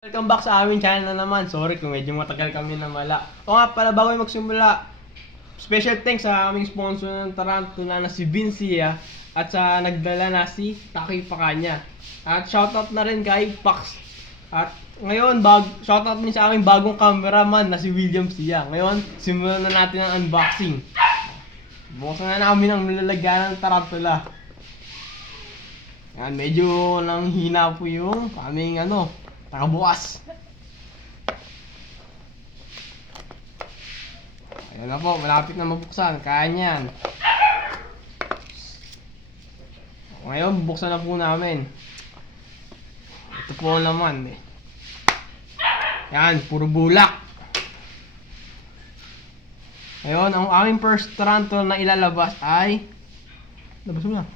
Welcome back sa aming channel na naman. Sorry kung medyo matagal kami na wala. O nga pala, bago magsimula, special thanks sa aming sponsor ng Tarantula na si Vincia at sa nagdala na si Taki Pakanya. At shoutout na rin kay Pax. At ngayon, shoutout din sa aming bagong cameraman na si William Sia. Ngayon, simulan na natin ang unboxing. Buksan na namin ang nilalagyan ng Tarantula. Yan, medyo nang hina po yung aming nakabukas. Ayan na po, malapit na mabuksan. Kaya niyan. Ngayon, buksan na po namin. Ito po naman eh. Yan, puro bulak. Ngayon, ang aming first tarantula na ilalabas ay labas mo na.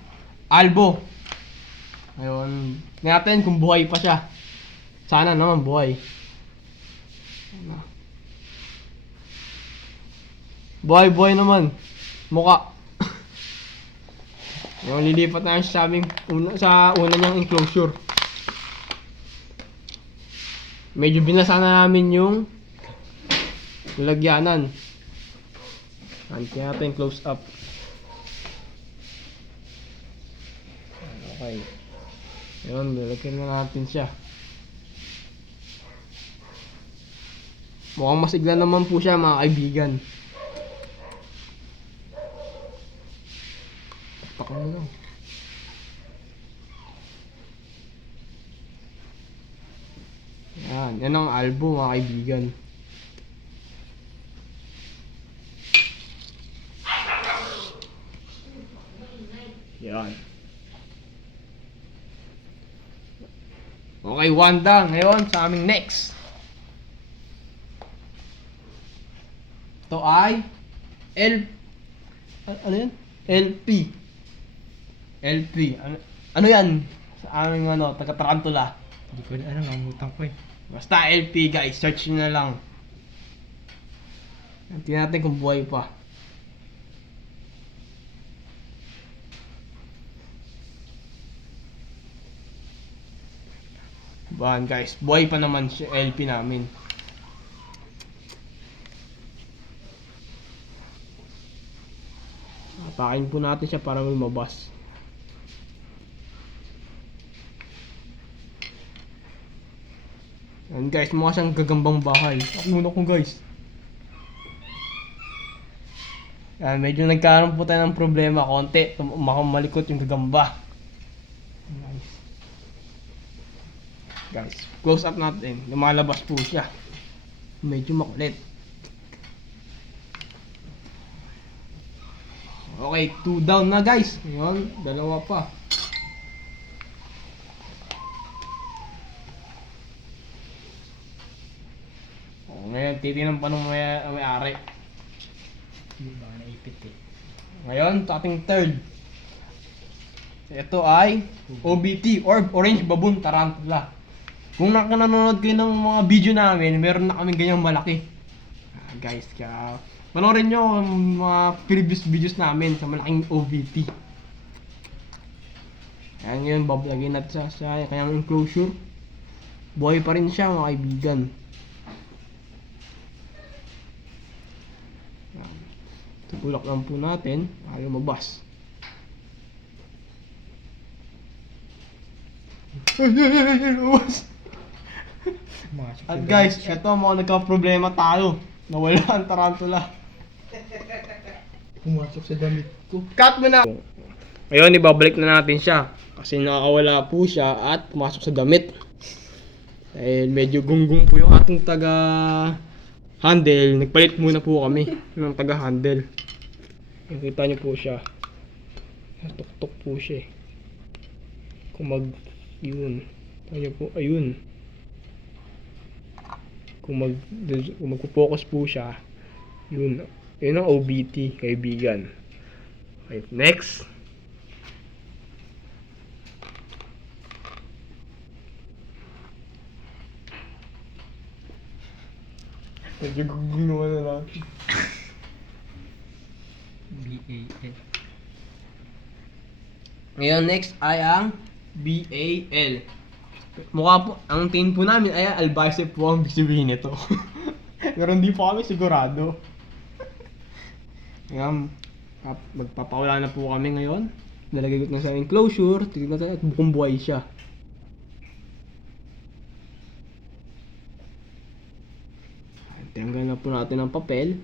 Albo. Ngayon, natin kung buhay pa siya. Sana naman buhay. Buhay naman. Muka. Yung lilipat na siya sa una niyang enclosure. Medyo binasa na namin yung lalagyanan. Kaya natin close up. Okay. Ayun, lalagyan na natin siya. Mukhang masigla naman po siya, mga kaibigan. Takan mo lang. Yan ang albo, mga kaibigan. Yan. Okay, Wanda, ngayon sa aming next. Ito ay ano yan? LP. Ano yan? Sa aming taga-tarantula. Hindi ko na alam, namutang ko eh. Basta LP guys, search nyo na lang. Tingnan natin kung buhay pa. Bahan guys, buhay pa naman si LP namin. Atakin po natin siya para lumabas. Yan guys, mukha siyang gagambang bahay. Muna ko guys. Yan, medyo nagkaroon po tayo ng problema konti. Malikot yung gagamba. Nice. Guys, close up natin. Lumalabas po siya. Medyo makulit. Okay, 2 down na guys. Ngayon, dalawa pa. Ngayon, titignan pa ng may-ari. Hindi ba naipit eh. Ngayon, ating third. Ito ay OBT or Orange Baboon Tarantula. Kung nanonood kayo ng mga video namin, meron na kaming ganyang malaki. Guys, kaya panoorin nyo ang mga previous videos namin sa malaking OBT. Kaya ngayon, bablagin natin sa kanyang enclosure. Buhay pa rin siya, mga kaibigan. Tulak lang po natin para lumabas. Lumabas. At guys, ito mga nagka-problema tayo. Nawala ang tarantula. Pumasok sa damit ko. Cut mo na! Ngayon, ibabalik na natin siya. Kasi nakakawala po siya at pumasok sa damit. Dahil medyo gunggong po yung ating taga-handle. Nagpalit muna po kami ng taga-handle. Nakita niyo po siya. Tuk-tuk po siya eh. Yun. Tayo po, ayun. Kung magpo-focus po siya, yun ang OBT, kaibigan. Okay, next. Medyo gugunawa na natin. BAL. Ngayon, next ay ang BAL. Mukha po, ang tingin po namin ay albicep po ang bisibihin nito. Pero hindi po kami sigurado. Ngayon, magpapawala na po kami ngayon. Nalagay ko na sa aming closure. Tignan natin at bukong buhay siya. Tanggal na po natin ang papel.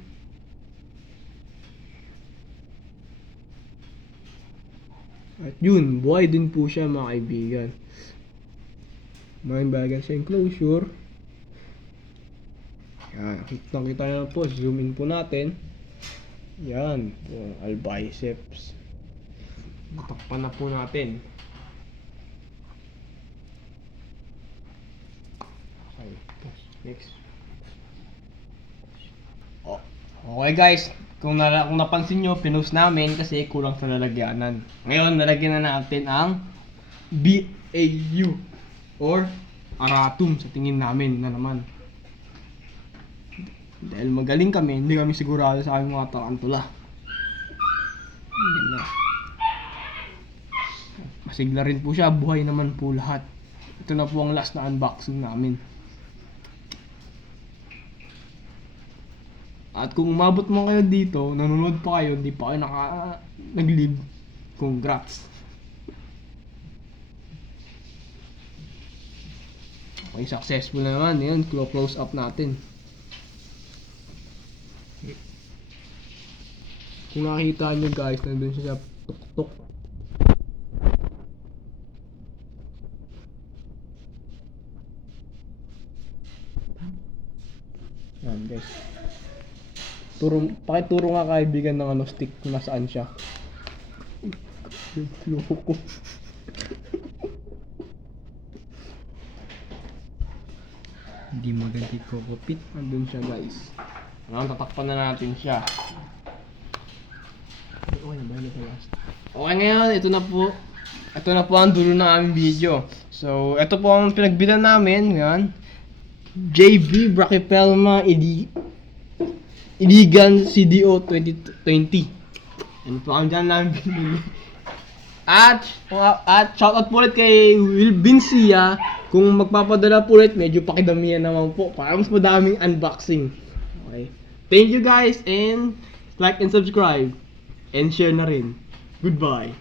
At yun, buhay din po siya mga kaibigan. Maraming bagay sa enclosure. Yan, nakita na po, zoom in po natin. Yan, albiceps. Natakpan na po natin. Okay, next. Okay guys, kung napansin nyo, pinost namin kasi kulang sa lalagyanan. Ngayon, nalagyan na natin ang BAU or Aratum sa tingin namin na naman. Dahil magaling kami, hindi kami sigurado sa aming mga tarantula. Yan na. Masigla rin po siya, buhay naman po lahat. Ito na po ang last na unboxing namin. At kung umabot mo kayo dito, nanonood pa kayo, hindi pa kayo nag-leave, congrats. Okay, successful na naman. Yan, close up natin. Kung nakikita nyo guys, nandun siya sa tuktok. Yan guys. Pakituro nga kaibigan ng ano, stick kung nasaan siya. Loko. Hindi maganda ikukupit. Andun siya guys. Ngayon, tatakpan na natin siya. Okay na ba yun ito last? Okay ngayon, ito na po. Ito na po ang dulo ng aming video. So, ito po ang pinagbilan namin. Ngayon. JV Brachypelma Iligan CDO 2020. Ano po ang dyan namin binili. At shoutout po ulit kay Will Bincia. Kung magpapadala po ulit, medyo pakidamihan naman po para mas madaming unboxing. Okay. Thank you guys and like and subscribe. And share na rin. Goodbye.